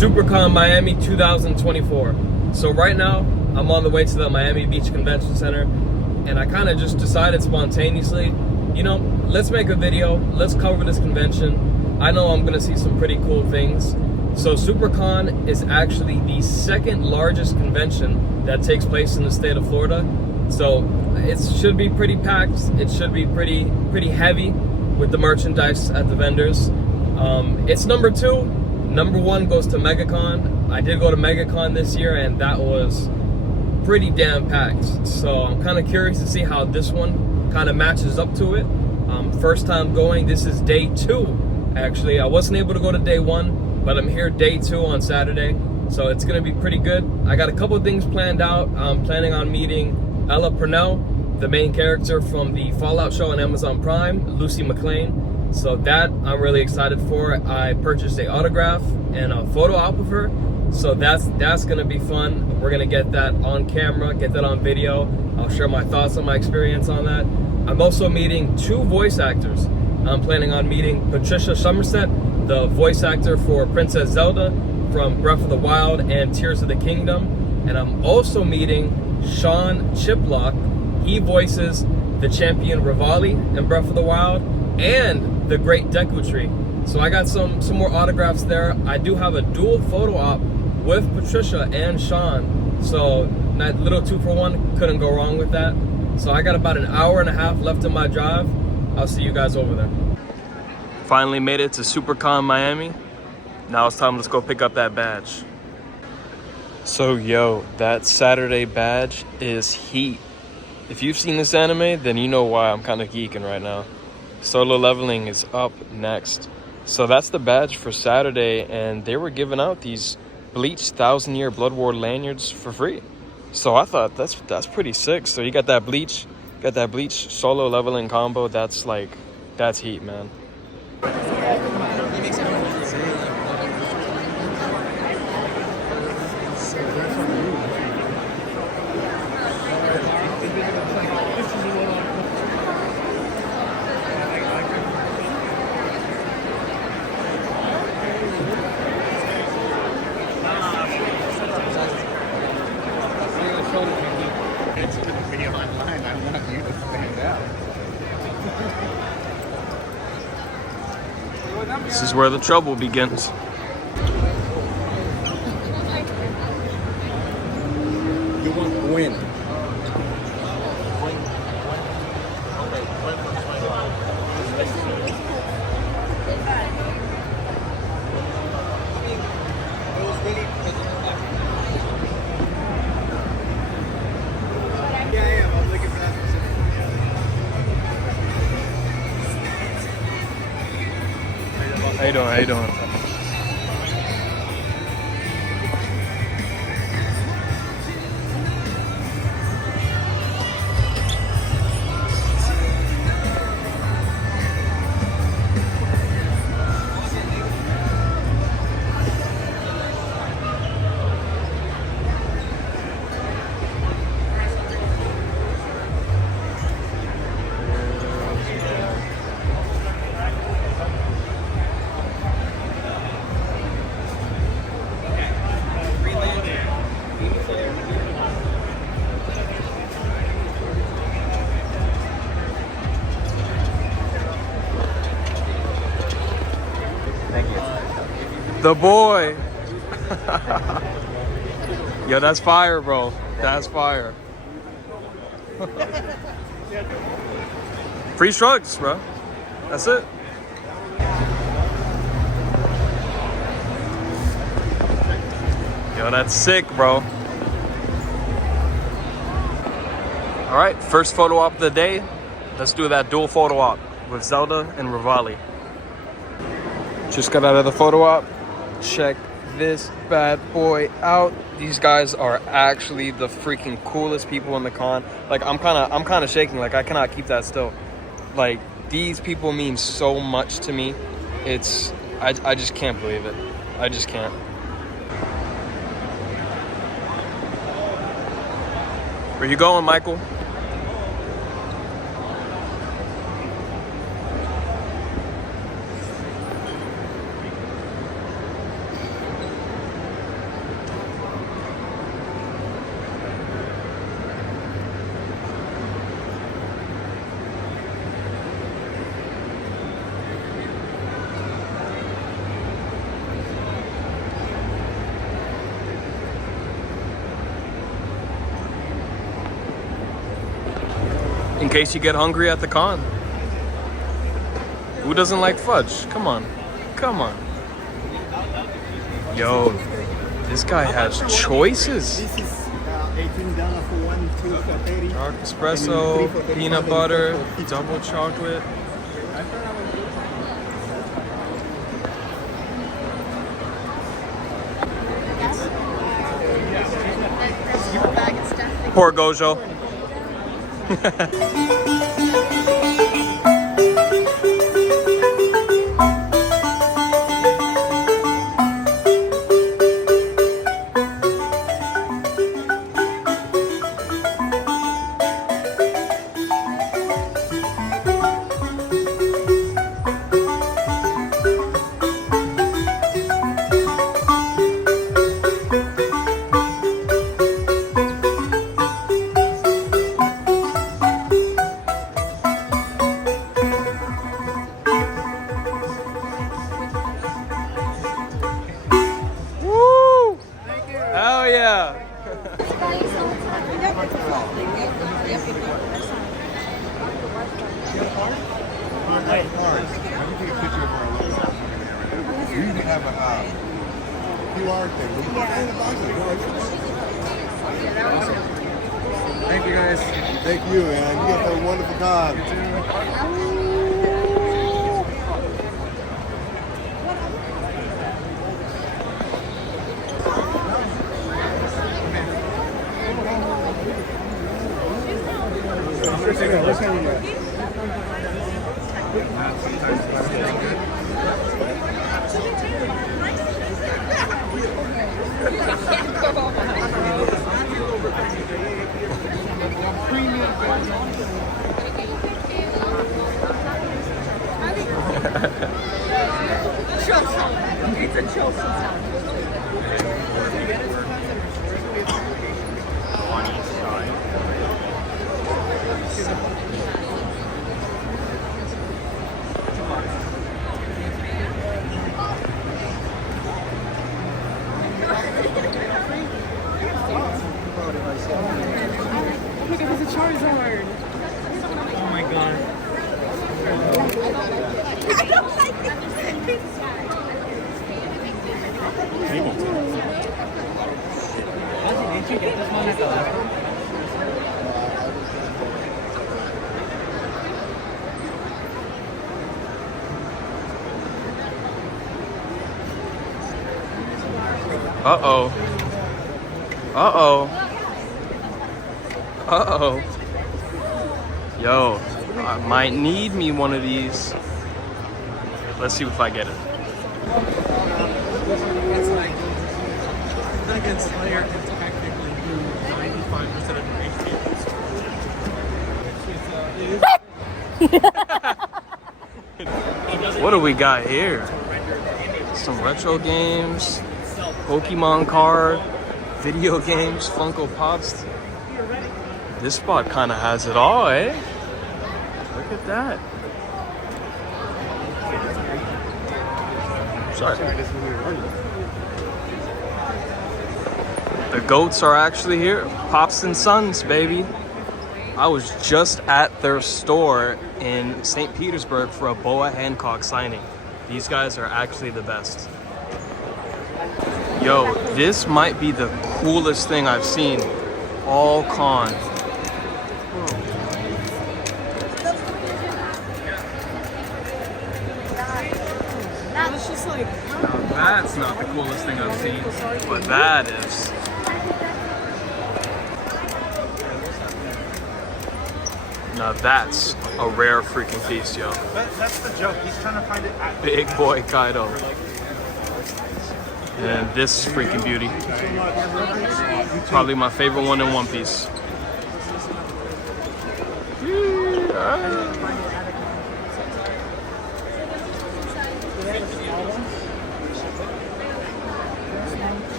Supercon Miami 2024. So right now, I'm on the way to the Miami Beach Convention Center, and I kind of just decided spontaneously, you know, let's make a video, let's cover this convention. I know I'm gonna see some pretty cool things. So Supercon is actually the second largest convention that takes place in the state of Florida. So it should be pretty packed. It should be pretty heavy with the merchandise at the vendors. It's number 2. Number 1 goes to MegaCon. I did go to MegaCon this year, and that was pretty damn packed. So I'm kind of curious to see how this one kind of matches up to it. First time going. This is day 2. Actually, I wasn't able to go to day 1, but I'm here day 2 on Saturday. So it's gonna be pretty good. I got a couple of things planned out. I'm planning on meeting Ella Purnell, the main character from the Fallout show on Amazon Prime, Lucy McLean. So that I'm really excited for. I purchased a autograph and a photo op of her. So that's gonna be fun. We're gonna get that on camera, get that on video. I'll share my thoughts on my experience on that. I'm also meeting 2 voice actors. I'm planning on meeting Patricia Somerset, the voice actor for Princess Zelda from Breath of the Wild and Tears of the Kingdom. And I'm also meeting Sean Chiplock. He voices the champion Rivali in Breath of the Wild and the Great Deku Tree. So I got some more autographs there. I do have a dual photo op with Patricia and Sean. So that little 2-for-1, couldn't go wrong with that. So I got about an hour and a half left in my drive. I'll see you guys over there. Finally made it to Supercon Miami. Now it's time, let's go pick up that badge. So yo, that Saturday badge is heat. If you've seen this anime, then you know why I'm kind of geeking right now. Solo leveling is up next. So that's the badge for Saturday, and they were giving out these bleached 1000-year Blood War lanyards for free. So I thought that's pretty sick. So you got that bleach solo leveling combo. That's heat, man. It's going to be online. I want you to stand out. This is where the trouble begins. You want to win. How you doing? How you doing? The boy. Yo, that's fire, bro. That's fire. Free shrugs, bro. That's it. Yo, that's sick, bro. All right, first photo op of the day. Let's do that dual photo op with Zelda and Rivali. Just got out of the photo op. Check this bad boy out. These guys are actually the freaking coolest people in the con. Like I'm kind of shaking. Like I cannot keep that still. Like these people mean so much to me. I just can't believe it. I just can't. Where you going, Michael? case you get hungry at the con. Who doesn't like fudge? Come on. Come on. Yo, this guy has choices. This is $18 for one, two for 30. Dark espresso, peanut butter, double chocolate. Poor Gojo. Hell yeah! You even have a QR thing. Thank you guys. Thank you, man. You have a wonderful time. It's a Chelsea town. Look at this, a Charizard. Oh my god. I don't like it. Uh-oh. Uh-oh. Uh-oh. Yo, I might need me one of these. Let's see if I get it. Slayer can technically do 95% of your What do we got here? Some retro games, Pokemon card, video games, Funko Pops. This spot kind of has it all, eh? Look at that. Sorry. The goats are actually here. Pops and Sons, baby. I was just at their store in St. Petersburg for a Boa Hancock signing. These guys are actually the best. Yo, this might be the coolest thing I've seen all con. That's just like. Now that's not the coolest thing I've seen, but that is. Now that's a rare freaking piece, yo. That's the joke. He's trying to find it at Big boy Kaido. And this freaking beauty. Probably my favorite one in One Piece.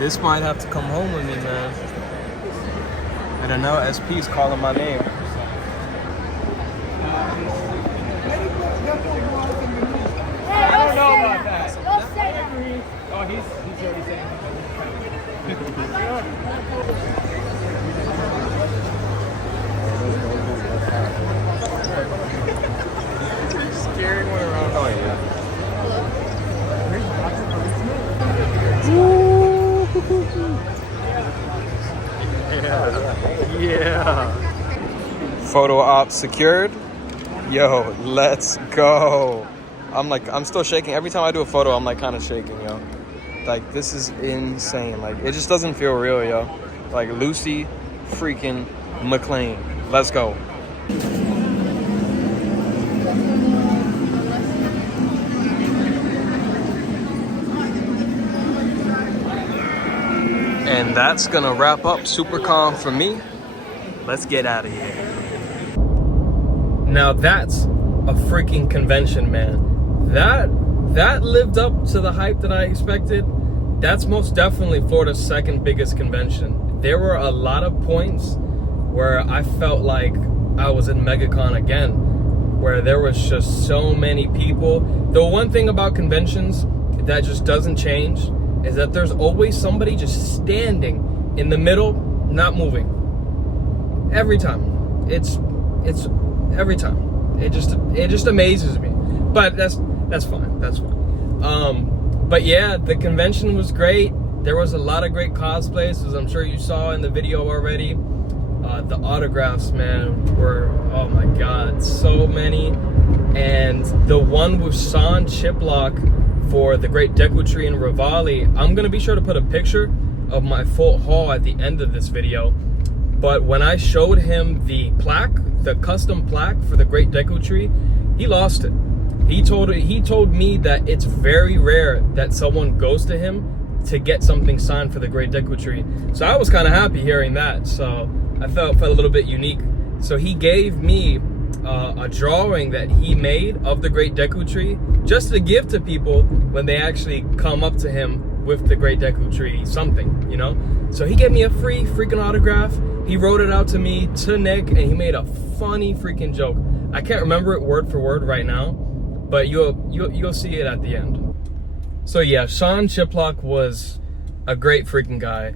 This might have to come home with me, man. I don't know, SP's calling my name. I don't know about that. Don't say that. Oh, he's already saying Steering one around. Oh, yeah. Yeah. Photo op secured. Yo, let's go. I'm still shaking. Every time I do a photo, I'm like kind of shaking, yo. Like, this is insane. Like, it just doesn't feel real, yo. Like, Lucy freaking McLean. Let's go. And that's gonna wrap up Supercon for me. Let's get out of here. Now that's a freaking convention, man. That lived up to the hype that I expected. That's most definitely Florida's second biggest convention. There were a lot of points where I felt like I was in MegaCon again, where there was just so many people. The one thing about conventions that just doesn't change is that there's always somebody just standing in the middle, not moving. Every time. It's every time. It just amazes me. But that's fine. That's fine. But yeah, the convention was great. There was a lot of great cosplays, as I'm sure you saw in the video already. The autographs, man, were, oh my god, so many. And the one with Sean Chiplock for the Great Deku Tree in Rivali, I'm gonna be sure to put a picture of my full haul at the end of this video. But when I showed him the plaque, the custom plaque for the Great Deku Tree, he lost it. He told me that it's very rare that someone goes to him to get something signed for the Great Deku Tree. So I was kind of happy hearing that. So I felt a little bit unique. So he gave me a drawing that he made of the Great Deku Tree just to give to people when they actually come up to him with the Great Deku Tree, something, you know? So he gave me a free freaking autograph. He wrote it out to me, to Nick, and he made a funny freaking joke. I can't remember it word for word right now, but you'll see it at the end. So yeah, Sean Chiplock was a great freaking guy.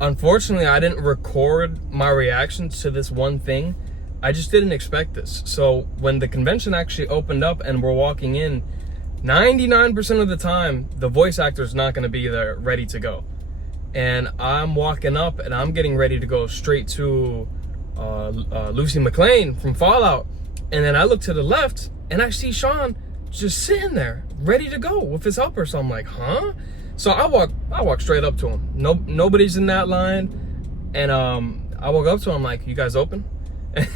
Unfortunately, I didn't record my reactions to this one thing. I just didn't expect this. So when the convention actually opened up and we're walking in, 99% of the time, the voice actor is not going to be there ready to go. And I'm walking up and I'm getting ready to go straight to Lucy McLean from Fallout. And then I look to the left and I see Sean just sitting there ready to go with his helper. So I'm like, huh? So I walk straight up to him. Nobody's in that line. And I walk up to him like, you guys open?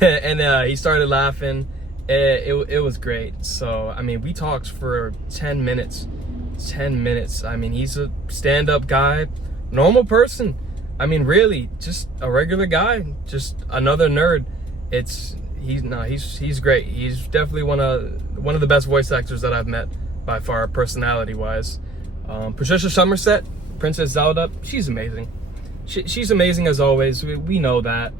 And he started laughing. It was great. So, I mean, we talked for 10 minutes. 10 minutes. I mean, he's a stand-up guy, normal person. I mean, really, just a regular guy, just another nerd. He's great. He's definitely one of the best voice actors that I've met by far, personality-wise. Patricia Somerset, Princess Zelda, she's amazing. She's amazing as always. We know that.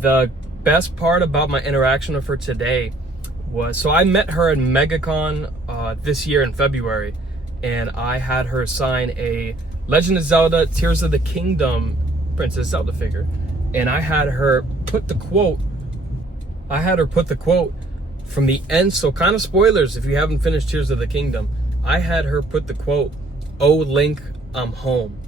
The best part about my interaction with her today was, so I met her in MegaCon this year in February, and I had her sign a Legend of Zelda Tears of the Kingdom Princess Zelda figure, and I had her put the quote from the end, so kind of spoilers if you haven't finished Tears of the Kingdom. I had her put the quote, "Oh Link, I'm home."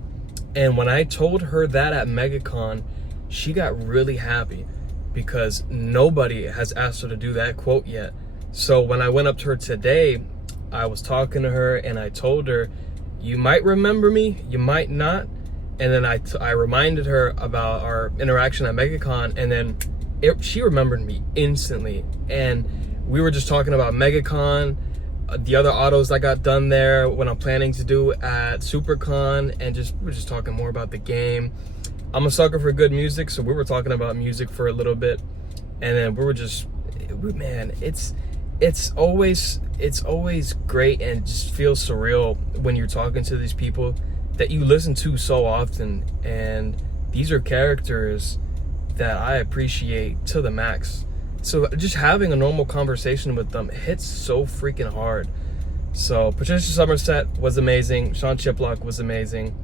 And when I told her that at MegaCon, she got really happy because nobody has asked her to do that quote yet. So when I went up to her today, I was talking to her and I told her, you might remember me, you might not. And then I reminded her about our interaction at MegaCon, and then she remembered me instantly. And we were just talking about MegaCon, the other autos that got done there, what I'm planning to do at Supercon, and we're just talking more about the game. I'm a sucker for good music, so we were talking about music for a little bit, and then man, it's always great and just feels surreal when you're talking to these people that you listen to so often, and these are characters that I appreciate to the max. So just having a normal conversation with them hits so freaking hard. So Patricia Somerset was amazing. Sean Chiplock was amazing.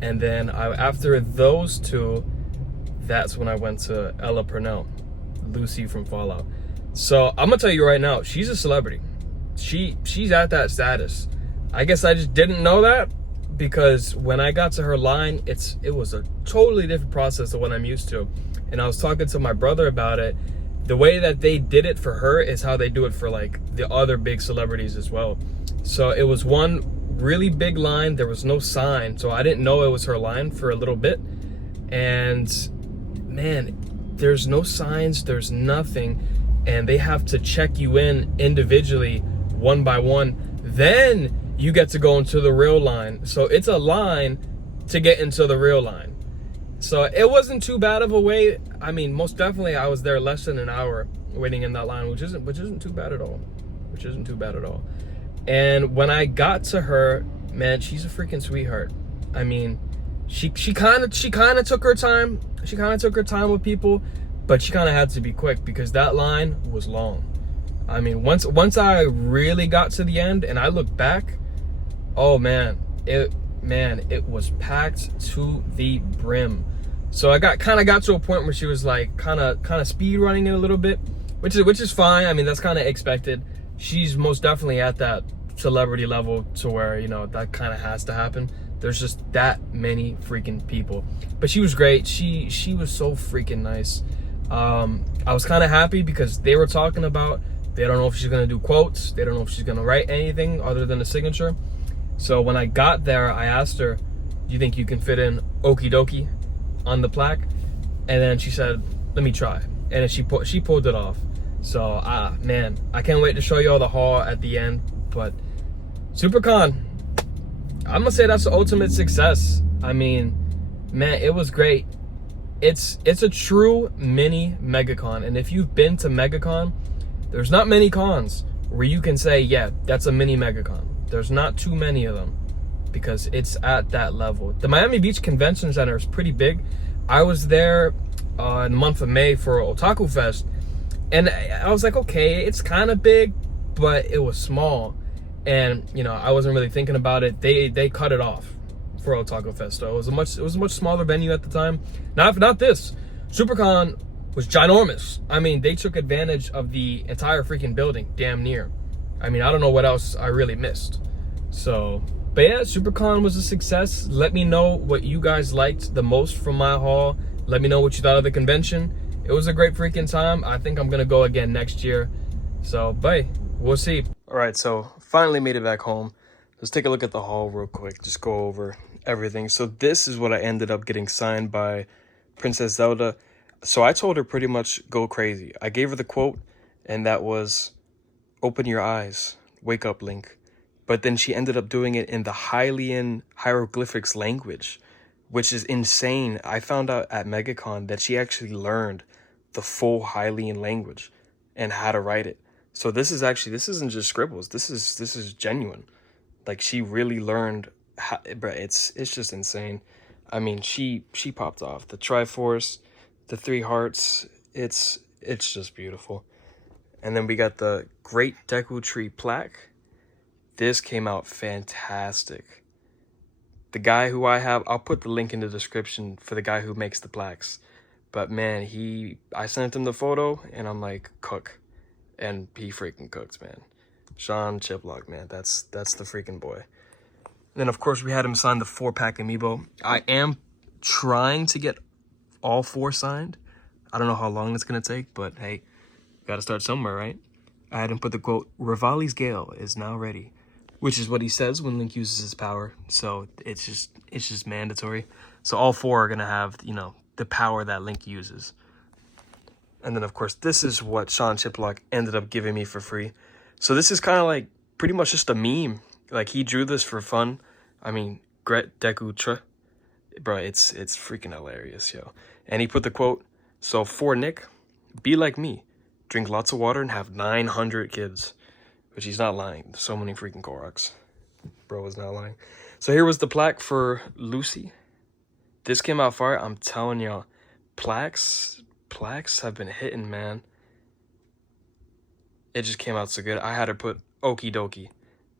And then after those two, that's when I went to Ella Purnell, Lucy from Fallout. So I'm gonna tell you right now, she's a celebrity. She's at that status. I guess I just didn't know that, because when I got to her line, it was a totally different process than what I'm used to. And I was talking to my brother about it. The way that they did it for her is how they do it for like the other big celebrities as well. So it was one really big line. There was no sign, so I didn't know it was her line for a little bit. And man, there's no signs, there's nothing. And they have to check you in individually, one by one. Then you get to go into the real line. So it's a line to get into the real line. So it wasn't too bad of a wait. I mean, most definitely I was there less than an hour waiting in that line, which isn't too bad at all. Which isn't too bad at all. And when I got to her, man, she's a freaking sweetheart. I mean, she kind of took her time. She kind of took her time with people, but she kind of had to be quick because that line was long. I mean, once I really got to the end and I looked back, oh man, it was packed to the brim. So I got to a point where she was like kind of speed running it a little bit, which is fine. I mean, that's kind of expected. She's most definitely at that celebrity level to where, you know, that kind of has to happen. There's just that many freaking people. But she was great. She was so freaking nice. I was kind of happy because they were talking about, they don't know if she's gonna do quotes. They don't know if she's gonna write anything other than a signature. So when I got there, I asked her, do you think you can fit in okie dokie on the plaque? And then she said, let me try. And then she pulled it off. So, man, I can't wait to show you all the haul at the end. But Supercon, I'm gonna say that's the ultimate success. I mean, man, it was great. It's a true mini MegaCon. And if you've been to MegaCon, there's not many cons where you can say, yeah, that's a mini MegaCon. There's not too many of them because it's at that level. The Miami Beach Convention Center is pretty big. I was there in the month of May for Otaku Fest, and I was like, okay, it's kind of big, but it was small. And, you know, I wasn't really thinking about it. They cut it off for Otaku Fest. So it was a much smaller venue at the time. Not this. Supercon was ginormous. I mean, they took advantage of the entire freaking building, damn near. I mean, I don't know what else I really missed. So, but yeah, Supercon was a success. Let me know what you guys liked the most from my haul. Let me know what you thought of the convention. It was a great freaking time. I think I'm gonna go again next year. So, bye. We'll see. All right, so finally made it back home. Let's take a look at the haul real quick. Just go over everything. So this is what I ended up getting signed by Princess Zelda. So I told her pretty much go crazy. I gave her the quote, and that was, open your eyes, wake up, Link. But then she ended up doing it in the Hylian hieroglyphics language, which is insane. I found out at MegaCon that she actually learned the full Hylian language and how to write it. So this isn't just scribbles. This is genuine. Like, she really learned how, bruh, it's just insane. I mean, she popped off. The Triforce, the 3 hearts, it's just beautiful. And then we got the Great Deku Tree plaque. This came out fantastic. The guy who I have, I'll put the link in the description for the guy who makes the plaques. But man, I sent him the photo and I'm like, cook. And he freaking cooks, man. Sean Chiplock, man, that's the freaking boy. And then of course we had him sign the 4-pack amiibo. I am trying to get all 4 signed. I don't know how long it's gonna take, but hey, gotta start somewhere, right? I had him put the quote, Rivali's Gale is now ready, which is what he says when Link uses his power. So it's just mandatory. So all 4 are gonna have, you know, the power that Link uses. And then of course, this is what Sean Chiplock ended up giving me for free. So this is kind of like pretty much just a meme. Like, he drew this for fun. I mean, Gret Deku Tre. Bro, it's freaking hilarious, yo. And he put the quote, so for Nick, be like me. Drink lots of water and have 900 kids. Which he's not lying. So many freaking Koroks. Bro is not lying. So here was the plaque for Lucy. This came out fire. I'm telling y'all, plaques have been hitting, man. It just came out so good. I had her put okie dokie.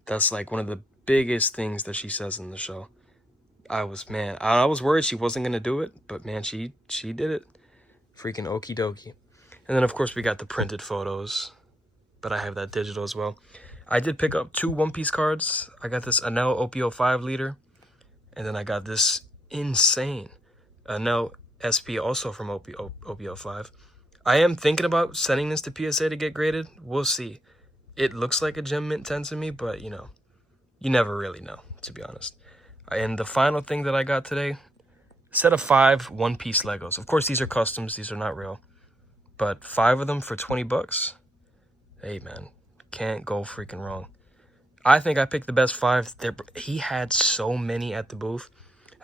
That's like one of the biggest things that she says in the show. I was worried she wasn't gonna do it, but man, she did it. Freaking okie dokie. And then of course we got the printed photos, but I have that digital as well. I did pick up 2 One Piece cards. I got this Anel OPO 5 liter, and then I got this insane Anel SP also from OPO 5. I am thinking about sending this to PSA to get graded. We'll see. It looks like a Gem Mint 10 to me, but you know, you never really know, to be honest. And the final thing that I got today, set of 5 One Piece Legos. Of course, these are customs. These are not real. But 5 of them for 20 bucks. Hey, man. Can't go freaking wrong. I think I picked the best 5. He had so many at the booth.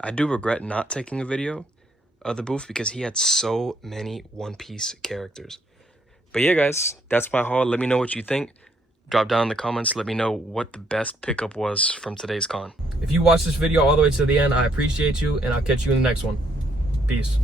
I do regret not taking a video of the booth because he had so many One Piece characters. But yeah, guys, that's my haul. Let me know what you think. Drop down in the comments. Let me know what the best pickup was from today's con. If you watched this video all the way to the end, I appreciate you, and I'll catch you in the next one. Peace.